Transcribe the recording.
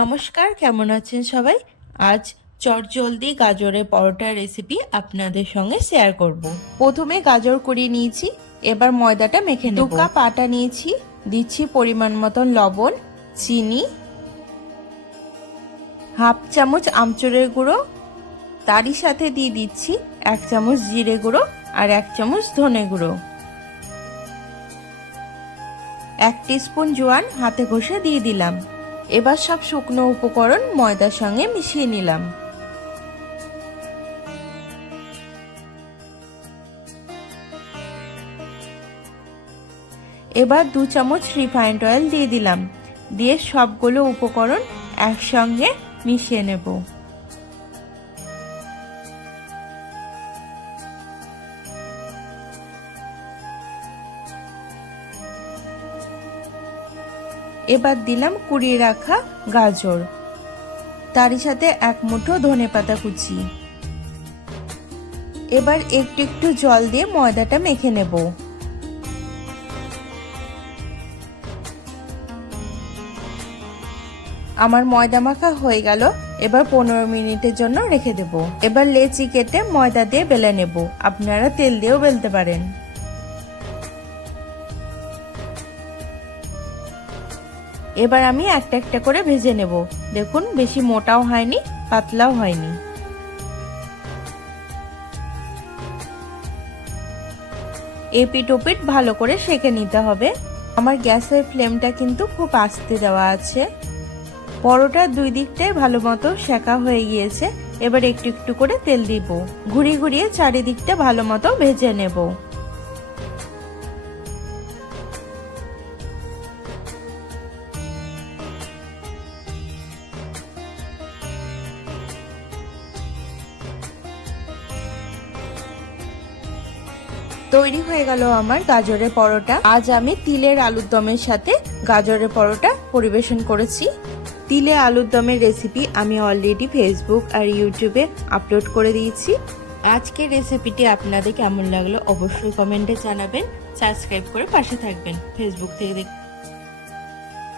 নমস্কার, কেমন আছেন সবাই? আজ চটজলদি গাজরের পরোটার রেসিপি আপনাদের সঙ্গে শেয়ার করব। প্রথমে গাজর কুড়িয়ে নিয়েছি, এবার ময়দাটা মেখে নেব। 2 কাপ আটা নিয়েছি, দিচ্ছি পরিমাণ মতন লবণ, চিনি, হাফ চামচ আমচুরের গুঁড়ো, তারই সাথে দিয়ে দিচ্ছি 1 চামচ জিরে গুঁড়ো আর 1 চামচ ধনে গুঁড়ো, 1 টিস্পুন জোয়ান হাতে ঘষে দিয়ে দিলাম। এবার সব শুকনো উপকরণ ময়দার সঙ্গে মিশিয়ে নিলাম। এবার 2 চামচ রিফাইন্ড অয়েল দিয়ে দিলাম, দিয়ে সবগুলো উপকরণ একসঙ্গে মিশিয়ে নেব। এবার দিলাম কুড়িয়ে রাখা গাজর, তারই সাথে 1 মুঠো ধনেপাতা কুচি। এবার একটু একটু জল দিয়ে ময়দাটা মেখে নেব। আমার ময়দা মাখা হয়ে গেল, এবার 15 মিনিটের জন্য রেখে দেব। এবার লেচি কেটে ময়দা দিয়ে বেলে নেব, আপনারা তেল দিয়েও বেলতে পারেন। এবার আমি একটা একটা করে ভেজে নেব। দেখুন, বেশি মোটাও হয়নি, পাতলাও হয়নি। এপিট ওপিট ভালো করে সেঁকে নিতে হবে। আমার গ্যাসের ফ্লেমটা কিন্তু খুব আস্তে দেওয়া আছে। পরোটার 2 দিকটাই ভালো মতো সেঁকা হয়ে গিয়েছে। এবার একটু একটু করে তেল দিব, ঘুরিয়ে ঘুরিয়ে চারিদিকটা ভালো মতো ভেজে নেব। তৈরি হয়ে গেল আমার গাজরের পরোটা। আজ আমি তিলের আলুর দমের সাথে গাজরের পরোটা পরিবেশন করেছি। তিলে আলুর দমের রেসিপি আমি অলরেডি ফেসবুক আর ইউটিউবে আপলোড করে দিয়েছি। আজকের রেসিপিটি আপনাদের কেমন লাগলো অবশ্যই কমেন্টে জানাবেন। সাবস্ক্রাইব করে পাশে থাকবেন। ফেসবুক থেকে